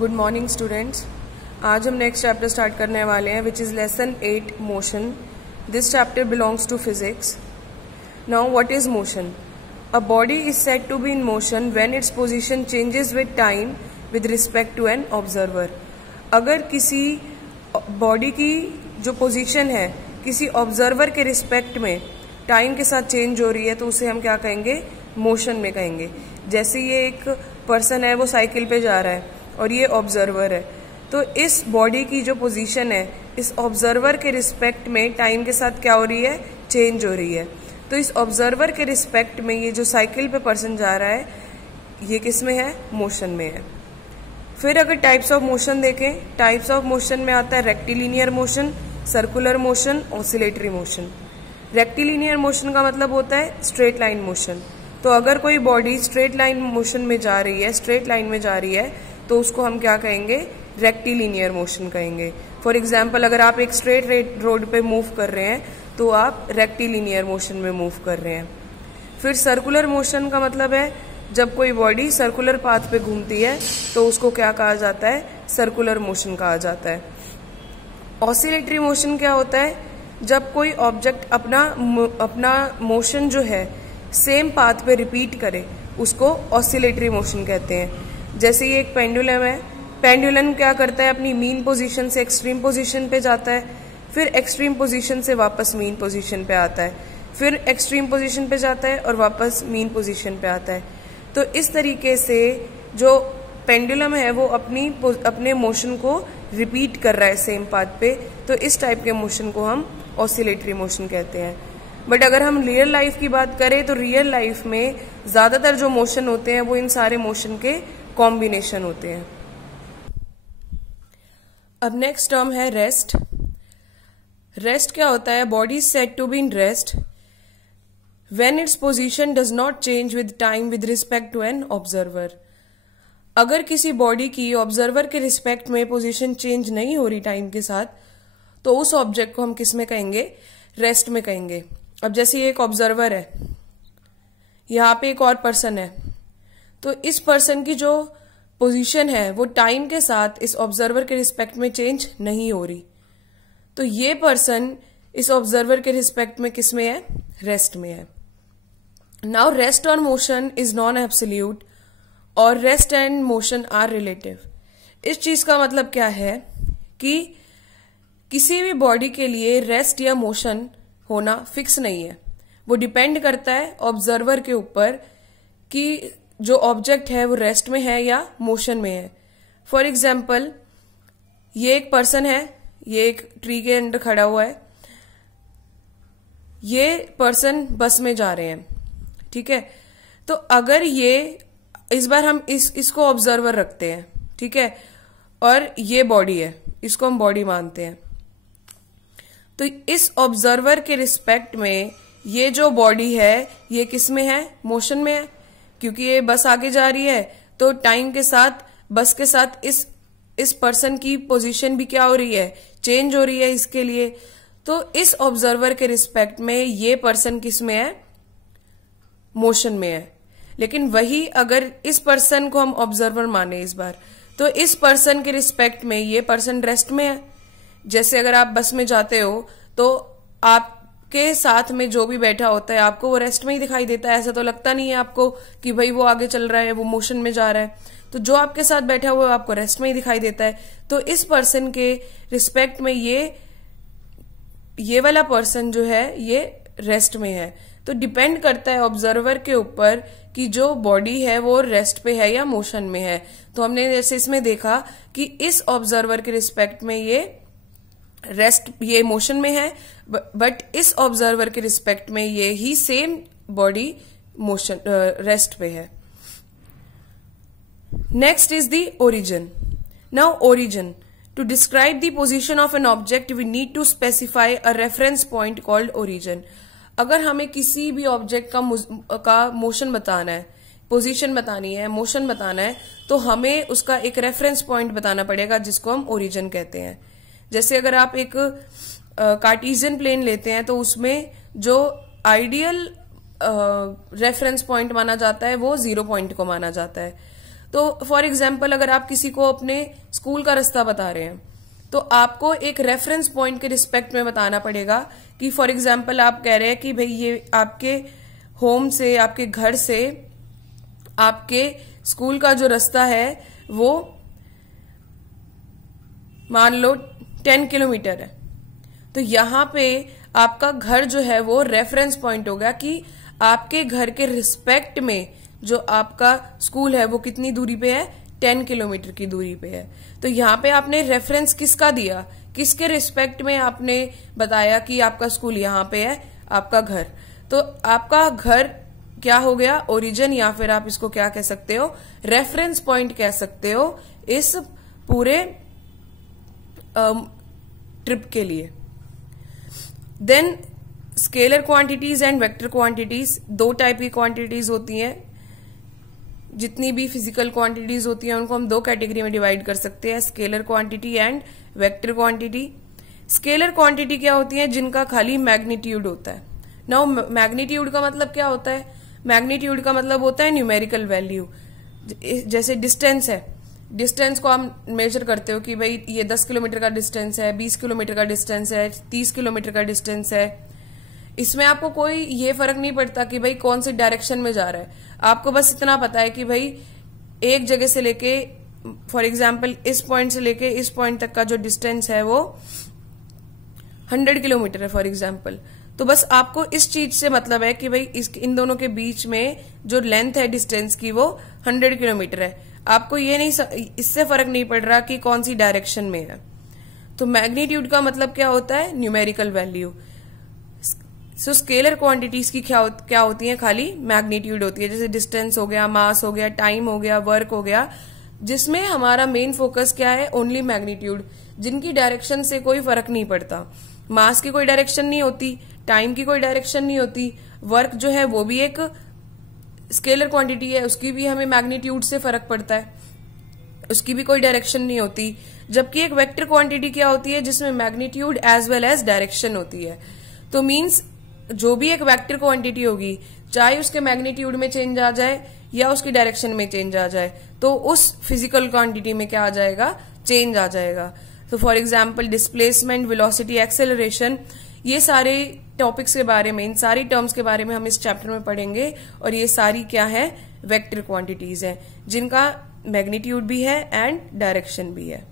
Good morning students. आज हम next chapter start करने वाले हैं which is lesson 8 motion. This chapter belongs to physics. Now what is motion? A body is said to be in motion when its position changes with time with respect to an observer. अगर किसी body की जो position है किसी observer के respect में time के साथ चेंज हो रही है तो उसे हम क्या कहेंगे? मोशन में कहेंगे। जैसे ये एक पर्सन है, वो साइकिल पे जा रहा है और ये ऑब्जर्वर है, तो इस बॉडी की जो पोजीशन है इस ऑब्जर्वर के रिस्पेक्ट में टाइम के साथ क्या हो रही है? चेंज हो रही है। तो इस ऑब्जर्वर के रिस्पेक्ट में ये जो साइकिल पे पर्सन जा रहा है ये किस में है? मोशन में है। फिर अगर टाइप्स ऑफ मोशन देखें, टाइप्स ऑफ मोशन में आता है rectilinear motion, circular motion, oscillatory motion. Rectilinear motion का मतलब होता है स्ट्रेट लाइन मोशन। तो अगर कोई बॉडी स्ट्रेट लाइन मोशन में जा रही है, स्ट्रेट लाइन में जा रही है, तो उसको हम क्या कहेंगे? रेक्टिलिनियर मोशन कहेंगे। फॉर एग्जाम्पल, अगर आप एक स्ट्रेट रोड पे मूव कर रहे हैं तो आप रेक्टिलिनियर मोशन में मूव कर रहे हैं। फिर सर्कुलर मोशन का मतलब है जब कोई बॉडी सर्कुलर पाथ पे घूमती है तो उसको क्या कहा जाता है? सर्कुलर मोशन कहा जाता है। ऑसिलेटरी मोशन क्या होता है? जब कोई ऑब्जेक्ट अपना मोशन जो है सेम पाथ पे रिपीट करे उसको ऑसिलेटरी मोशन कहते हैं। जैसे ये एक पेंडुलम है, पेंडुलम क्या करता है? अपनी मीन पोजीशन से एक्सट्रीम पोजीशन पे जाता है, फिर एक्सट्रीम पोजीशन से वापस मीन पोजीशन पे आता है, फिर एक्सट्रीम पोजीशन पे जाता है और वापस मीन पोजीशन पे आता है। तो इस तरीके से जो पेंडुलम है वो अपने मोशन को रिपीट कर रहा है सेम पाथ पे, तो इस टाइप के मोशन को हम ऑसिलेटरी मोशन कहते हैं। बट अगर हम रियल लाइफ की बात करें तो रियल लाइफ में ज्यादातर जो मोशन होते हैं वो इन सारे मोशन के कॉम्बिनेशन होते हैं। अब नेक्स्ट टर्म है रेस्ट। रेस्ट क्या होता है? Body is said to be in rest when its position does not change with time with respect to an observer. अगर किसी बॉडी की ऑब्जर्वर के रिस्पेक्ट में पोजीशन चेंज नहीं हो रही टाइम के साथ तो उस ऑब्जेक्ट को हम किस में कहेंगे? रेस्ट में कहेंगे। अब जैसे ये एक ऑब्जर्वर है, यहाँ पे एक और पर्सन है, तो इस पर्सन की जो पोजीशन है वो टाइम के साथ इस ऑब्जर्वर के रिस्पेक्ट में चेंज नहीं हो रही, तो ये पर्सन इस ऑब्जर्वर के रिस्पेक्ट में किस में है? रेस्ट में है। नाउ रेस्ट और मोशन इज नॉन एब्सोल्यूट और rest and motion are relative. इस चीज का मतलब क्या है कि किसी भी बॉडी के लिए रेस्ट या मोशन होना फिक्स नहीं है। वो डिपेंड करता है ऑब्जर्वर के ऊपर कि जो ऑब्जेक्ट है वो रेस्ट में है या मोशन में है। फॉर एग्जाम्पल, ये एक पर्सन है, ये एक ट्री के अंदर खड़ा हुआ है, ये पर्सन बस में जा रहे हैं, ठीक है। तो अगर ये इस बार हम इसको ऑब्जर्वर रखते हैं, ठीक है, और ये बॉडी है, इसको हम बॉडी मानते हैं, तो इस ऑब्जर्वर के रिस्पेक्ट में ये जो बॉडी है ये किस में है? मोशन में है। क्योंकि ये बस आगे जा रही है तो टाइम के साथ बस के साथ इस पर्सन की पोजीशन भी क्या हो रही है? चेंज हो रही है इसके लिए। तो इस ऑब्जर्वर के रिस्पेक्ट में ये पर्सन किस में है? मोशन में है। लेकिन वही अगर इस पर्सन को हम ऑब्जर्वर माने इस बार, तो इस पर्सन के रिस्पेक्ट में ये पर्सन रेस्ट में है। जैसे अगर आप बस में जाते हो तो आपके साथ में जो भी बैठा होता है आपको वो रेस्ट में ही दिखाई देता है। ऐसा तो लगता नहीं है आपको कि भाई वो आगे चल रहा है, वो मोशन में जा रहा है। तो जो आपके साथ बैठा हुआ है आपको रेस्ट में ही दिखाई देता है। तो इस पर्सन के रिस्पेक्ट में ये वाला पर्सन जो है ये रेस्ट में है। तो डिपेंड करता है ऑब्जर्वर के ऊपर कि जो बॉडी है वो रेस्ट पे है या मोशन में है। तो हमने जैसे इसमें देखा कि इस ऑब्जर्वर के रिस्पेक्ट में ये मोशन में है, बट इस ऑब्जर्वर के रिस्पेक्ट में ये ही सेम बॉडी मोशन रेस्ट पे है। Next is the origin. Now origin, to describe the position of an object we need to specify a reference point called origin. अगर हमें किसी भी ऑब्जेक्ट का मोशन बताना है, पोजीशन बतानी है, मोशन बताना है, तो हमें उसका एक रेफरेंस पॉइंट बताना पड़ेगा जिसको हम ओरिजिन कहते हैं। जैसे अगर आप एक कार्टेशियन प्लेन लेते हैं तो उसमें जो आइडियल रेफरेंस पॉइंट माना जाता है वो 0 पॉइंट को माना जाता है। तो फॉर एग्जाम्पल अगर आप किसी को अपने स्कूल का रास्ता बता रहे हैं तो आपको एक रेफरेंस पॉइंट के रिस्पेक्ट में बताना पड़ेगा कि फॉर एग्जाम्पल आप कह रहे हैं कि भाई ये आपके होम से, आपके घर से आपके स्कूल का जो रास्ता है वो मान लो 10 किलोमीटर है। तो यहां पे आपका घर जो है वो रेफरेंस पॉइंट होगा कि आपके घर के रिस्पेक्ट में जो आपका स्कूल है वो कितनी दूरी पे है, 10 किलोमीटर की दूरी पे है। तो यहाँ पे आपने रेफरेंस किसका दिया, किसके रिस्पेक्ट में आपने बताया कि आपका स्कूल यहाँ पे है, आपका घर। तो आपका घर क्या हो गया, ओरिजिन, या फिर आप इसको क्या कह सकते हो, रेफरेंस पॉइंट कह सकते हो इस पूरे ट्रिप के लिए। Then scalar quantities and vector quantities, दो टाइप की क्वांटिटीज होती हैं। जितनी भी फिजिकल क्वांटिटीज होती हैं उनको हम दो कैटेगरी में डिवाइड कर सकते हैं, scalar quantity and vector quantity. Scalar quantity क्या होती है, जिनका खाली मैग्नीट्यूड होता है। नाउ मैग्नीट्यूड का मतलब क्या होता है, मैग्नीट्यूड का मतलब होता है न्यूमेरिकल वैल्यू। जैसे डिस्टेंस है, डिस्टेंस को आप मेजर करते हो कि भाई ये 10 किलोमीटर का डिस्टेंस है, 20 किलोमीटर का डिस्टेंस है, 30 किलोमीटर का डिस्टेंस है। इसमें आपको कोई ये फर्क नहीं पड़ता कि भाई कौन से डायरेक्शन में जा रहा है, आपको बस इतना पता है कि भाई एक जगह से लेके, फॉर एग्जाम्पल इस पॉइंट से लेके इस पॉइंट तक का जो डिस्टेंस है वो 100 किलोमीटर है फॉर एग्जाम्पल। तो बस आपको इस चीज से मतलब है कि भाई इन दोनों के बीच में जो लेंथ है डिस्टेंस की वो 100 किलोमीटर है। आपको ये नहीं, इससे फर्क नहीं पड़ रहा कि कौन सी डायरेक्शन में है। तो मैग्नीट्यूड का मतलब क्या होता है, numerical value. So scalar quantities की क्या होती है, खाली मैग्नीट्यूड होती है। जैसे डिस्टेंस हो गया, मास हो गया, टाइम हो गया, वर्क हो गया, जिसमें हमारा मेन फोकस क्या है, ओनली मैग्नीट्यूड, जिनकी डायरेक्शन से कोई फर्क नहीं पड़ता। मास की कोई डायरेक्शन नहीं होती, टाइम की कोई डायरेक्शन नहीं होती, वर्क जो है वो भी एक स्केलर क्वांटिटी है, उसकी भी हमें मैग्नीट्यूड से फर्क पड़ता है, उसकी भी कोई डायरेक्शन नहीं होती। जबकि एक वेक्टर क्वांटिटी क्या होती है, जिसमें magnitude as well as direction होती है। तो मीन्स जो भी एक वेक्टर क्वांटिटी होगी, चाहे उसके मैग्नीट्यूड में चेंज आ जाए या उसकी डायरेक्शन में चेंज आ जाए, तो उस फिजिकल क्वांटिटी में क्या आ जाएगा, चेंज आ जाएगा। तो for example displacement, velocity, acceleration, ये सारे टॉपिक्स के बारे में, इन सारी टर्म्स के बारे में हम इस चैप्टर में पढ़ेंगे। और ये सारी क्या है, वेक्टर क्वांटिटीज है, जिनका मैग्नीट्यूड भी है एंड डायरेक्शन भी है।